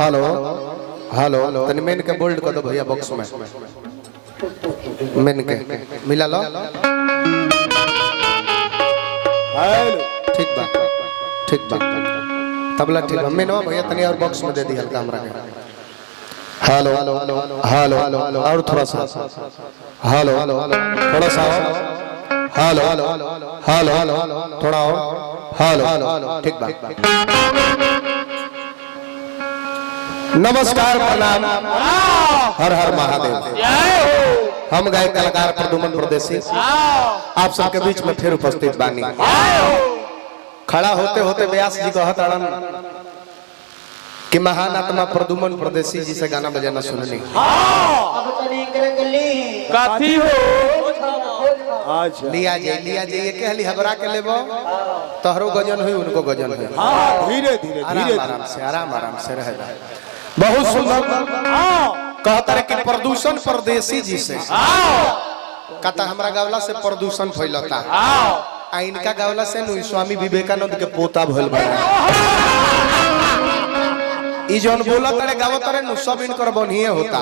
Hello hello तनी main के bold कर दो भैया बॉक्स में मेन के मिला लो ठीक बा तबला ठीक बा मेन भैया तनी और बॉक्स में दे दी हल्का हमरा के हेलो हेलो और थोड़ा सा हेलो थोड़ा सा हेलो हेलो थोड़ा और हेलो ठीक बा नमस्कार प्रणाम हर हर महादेव हम गायक कलाकार प्रदुमन परदेसी आप सबके बीच में फिर उपस्थित बानी खड़ा होते होते व्यास जी कहत अड़न कि महान आत्मा प्रदुमन परदेसी जी से गाना बजाना सुननी काफी हो लिया जाइए कहली घबरा के लेबो तोहरो गजन हुई उनको गजन हुई धीरे धीरे आराम से रहेगा बहुत सुंदर कहता है कि प्रदूषण परदेसी जी से कहता हमरा गावला से प्रदूषण फैलता आ इनका गावला से स्वामी विवेकानंद के पोता भइल बा ई जोन बोला तड़े गावत तड़े नु सब इनकर बनिए होता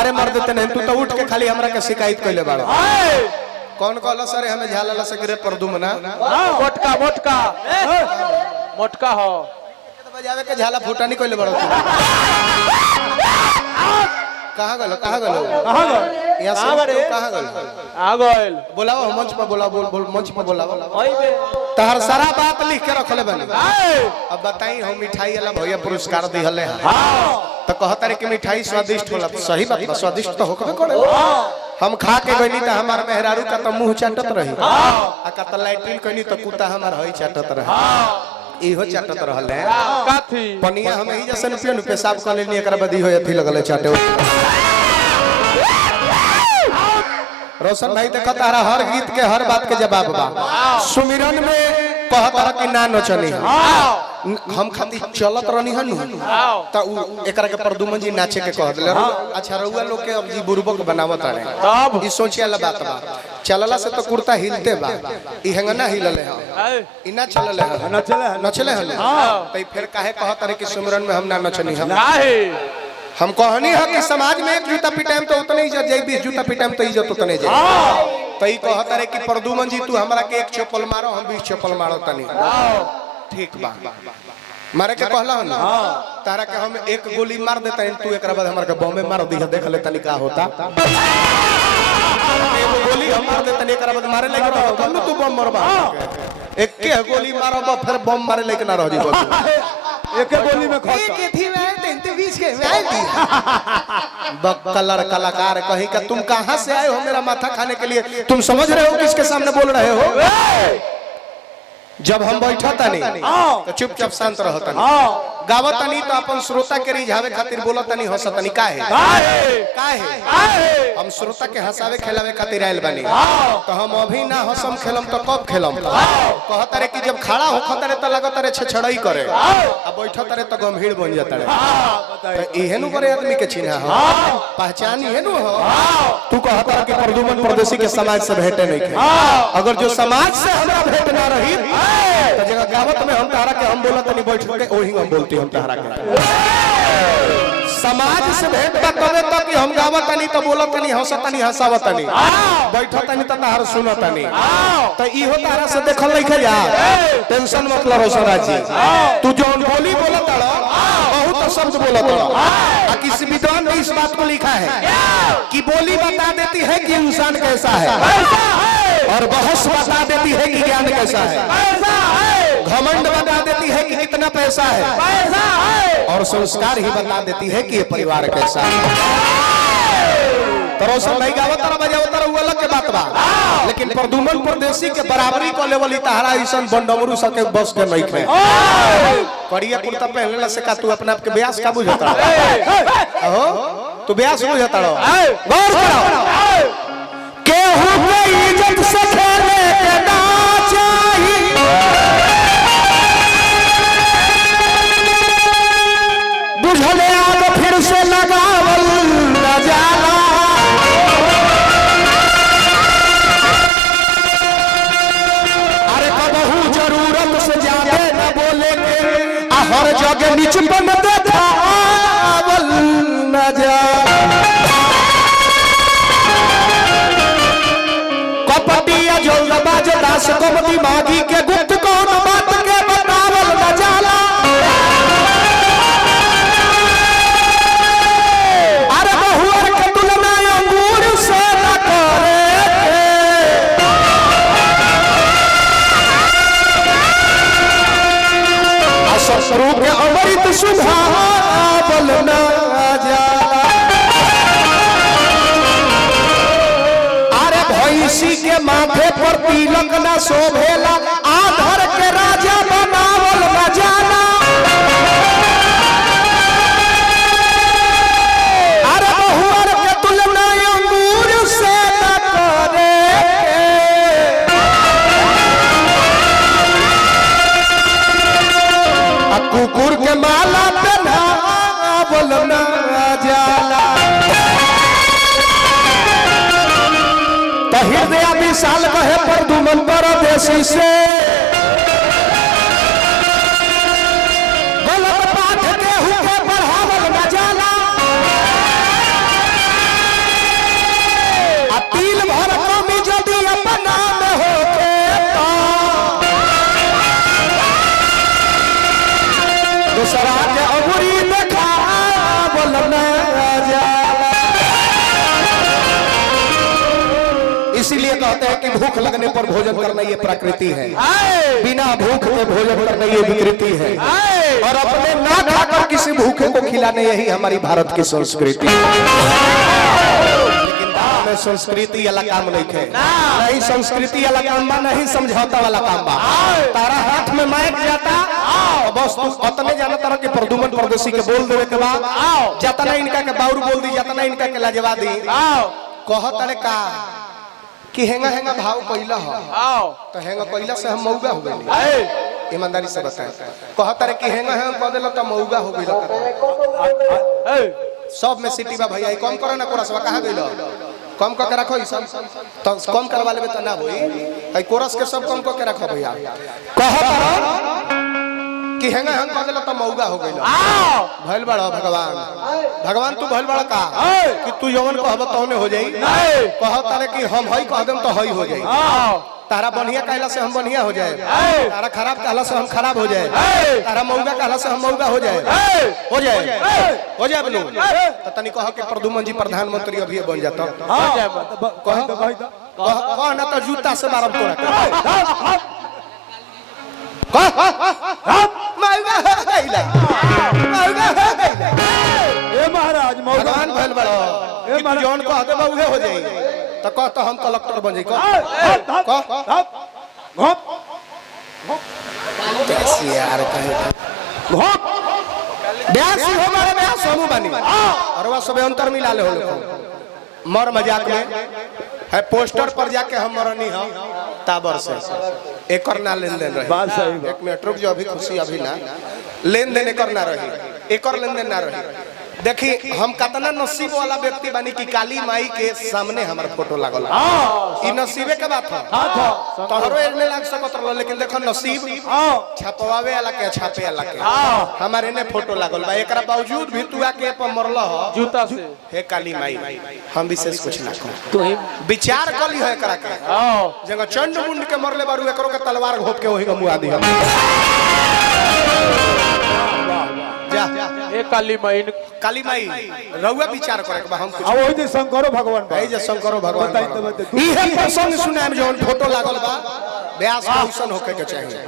अरे मर देते नहीं तू तो उठ के खाली हमरा के शिकायत कइले बाड़ कौन कहला सरे हमें झाला से गिरे प्रदुमना मोटका हो बजावे के झाला फूटा नहीं कइले बाड़ कहां गलो यहां से कहां गलो आ गइल बोलाओ मंच पर बोला बोल मंच पर बोलाओ तहर सारा बात लिख के रखले बनी अब बताई हम मिठाई वाला भैया पुरस्कार दिहले हां तो कहता रे कि मिठाई स्वादिष्ट होला सही बात बा स्वादिष्ट तो होकबे करे हम खा के गइनी त हमार मेहरारू का त मुंह चाटत रही आ का त लैट्रिन कइनी त कुत्ता हमार हई चाटत रहे इहो चाटत रहले काथी पनिया हम ही जैसे पियो न पेशाब कर लेनी एकरा बदी हो अथी लगले चाटे रोशन भाई देखा तारा हर गीत के हर बात के जवाब बा सुमिरन में कहता कि ना नचनी हम खाती चलत रहनी हन त एकरा के प्रदुमन जी नाचे के कह देले अच्छा रउआ लोग के अब जी बुरबक बनावत रहे तब ई सोचे वाला बात बा चलला से तो कुर्ता हिलते बा ई हंगना हिलले ह ई ना चलले ह नचले हन त फिर काहे कहत रहे कि सुमिरन में हम ना नचनी हम कहनी है कि समाज में एक जूता पिटाएम तो उतने इज्जत जाई 20 जूता पिटाएम तो इज्जत उतने जाई तई कहत रे कि प्रदुमन जी तू हमरा के एक चप्पल मारो हम 20 चप्पल मारो तनी ठीक बा मारे के कहला न तारा के हम एक गोली मार देता तू एकरा बाद हमरा के बम मार दी देख ले तनी का होता एक गोली हम मार देता एकरा बाद मारे लगे तो तू बम मरबा एक के गोली मारबा फिर बम मारे लेके ना रह जीबो एक गोली में खत्म एक थी मैं तो बीच के आई थी बकलर कलाकार कहीं का तुम कहां से आए हो मेरा माथा खाने के लिए तुम समझ रहे हो किसके सामने बोल रहे हो जब हम बैठा तनी तो चुपचाप शांत रहो तनी गावत तनी तो अपन श्रोता के रिझावे खातिर बोलत तनी हंसत तनी काहे हम श्रोता के हंसावे खेलावे खातिर आइल बानी तो हम अभी ना हंसम खेलम तो कब खेलम कहत रे कि जब खड़ा होखत रे तो लगत रे छछड़ई करे आ बैठत रे तो गंभीर बन जात रे तो इहे नु बड़े आदमी के चिन्ह हो पहचान इहे नु हो तू कहत रे कि प्रदुमन परदेसी के समाज से भेटे नहीं खे अगर जो समाज से हमरा भेट ना रही तो जगह गावत में हम तारा के हम बोलत नहीं बैठ के ओही हम बोलती हम तारा के समाज से भेट बा कबे तक कि हम गावत नहीं तो बोलत नहीं हंसत नहीं हंसावत नहीं बैठत नहीं तो तार सुनत नहीं तो इहो तारा से देखल नहीं खे यार टेंशन मत लो रोशनराज जी तू जोन बोली बोलत रहो बहुत शब्द बोलत रहो आ किसी विद्वान ने इस बात को लिखा है कि बोली बता देती है कि इंसान कैसा है और बहस बता देती है कि ज्ञान कैसा है घमंड बता देती है कि कितना पैसा है और संस्कार ही बता देती है कि ये परिवार कैसा है तो रोशन नहीं गावत रहा बजावत रहा वो अलग के बात बा लेकिन प्रदुमन परदेसी के बराबरी को लेवल इतारा ऐसन बंडमरू सके बस के नहीं खे करिया कुर्ता पहनला से का तू अपने आप के ब्यास का बुझता हो तू ब्यास बुझता रहो गौर करो केहू के इज्जत से खेले के ना चाहिए बुझले आग फिर से लगावल न जाला अरे कबहू जरूरत से ज्यादा न बोलेंगे हर जगह नीच बन देखा बर्दाश्त कम दिमागी के गुप्त कौन बात के बतावल न जाला। अरे बहुअर के तुलना अंगूर से न करे शत्रु के अमृत सुधावल न जाला। अरे भैंसी के माथे पर तिलक न शोभेला आधर के राजा बनावल न जाला। अरे बहुअर के तुलना अंगूर से न करे कुकुर के माला पहनावल न जाला। तो हृदय विशाल कहे प्रदुमन परदेसी से गलत पाठ केहू के बढ़ावल न जाला। आ तिल भर कमी यदि अपना में होके दूसरा के अबुरी देखावल न जाला। इसीलिए कहते हैं कि भूख लगने पर भोजन करना ये प्रकृति है, बिना भूख के भोजन करना ये विकृति है, और अपने ना खाकर किसी भूखे को खिलाने यही हमारी भारत की संस्कृति है। लेकिन संस्कृति वाला काम नहीं है, नहीं संस्कृति वाला काम बा, नहीं समझौता वाला काम बा। तारा हाथ में माइक जाता बस तू अतने जाना तरह के प्रदुमन परदेसी के बोल देवे के बाद जतना इनका के बाउर बोल दी, जतना इनका के लाजवा दी। कहत अरे का कि हेंगा हेंगा भाव कइला हो तो हेंगा कइला से हम मौगा हो गइल। ईमानदारी से बताएं, कहत अरे कि हेंगा हेंगा कह देला त मौगा हो गइल। सब में सिटी बा भैया, कम करो ना कोरसवा कहां गइल, कम क के रखो। ई सब तो कम करवा लेबे त ना होई, ए कोरस के सब कम क के रखो भैया। कहत कि हेंगा हम कह देला त मौगा हो गइल। भइल बड़ा भगवान, भगवान तू भइल बड़ा का कि तू यवन कहब तौने हो जाई। कहत तारे कि हम हई कह देम त हई हो जाई। तारा बढ़िया कहला से हम बढ़िया हो जाए, तारा खराब कहला से हम खराब हो जाए, तारा मौगा कहला से हम मौगा हो जाए, हो जाए, हो जाए बोलू। त तनी कह के प्रदुमन जी प्रधानमंत्री अभी बन जाता। कह ना त जूता से मारब तोरा के। महाराज भगवान भइल बड़ा जौन कह देबा उहे हो जाई। त कह त हम कलेक्टर बन जाई। यार कहे ब्यास हो मारे ब्यास समूह बनी और वह सब अंतर मिला ले हो मर मजाक में है। पोस्टर पर जाके हम मरनी हो ताबर से एक ना लेन देन रही। बात सही। एक मिनट रुक जो, अभी खुशी अभी ना लेन देन एक ना रही, एक लेन देन ना रही। देखी हम कितना नसीब वाला व्यक्ति बनी कि काली माई के सामने हमारा फोटो लागल। ई नसीबे के बात है, तोहरो एने लाग सकत रह, लेकिन देखो नसीब छपवावे वाला के छापे वाला के हमारे ने फोटो लागल बा। एकरा बावजूद भी तू आके पर मरल हो जूता से। हे काली माई, हम विशेष कुछ ना कहो, तू ही विचार कली है एकरा के। जगह चंड मुंड के मरले बारू एकरो के तलवार घोप के वही मुआ दी। जा ए काली माइन काली माई रउआ विचार करे के बा। हम कुछ ओहि जे शंकरो भगवान बा, भाई जे शंकरो भगवान बताई इहे प्रसंग सुनाम जौन फोटो लागल बा। व्यास औसन होके के चाहिए,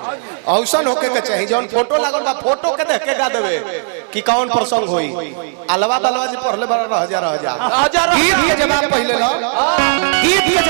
औसन होके के चाहिए। जौन फोटो लागल बा फोटो के देख के गा देवे कि कौन प्रसंग होई। अलवा बलवा जे पढ़ले बड़ा रह जा गीत के जवाब पहले लो, गीत के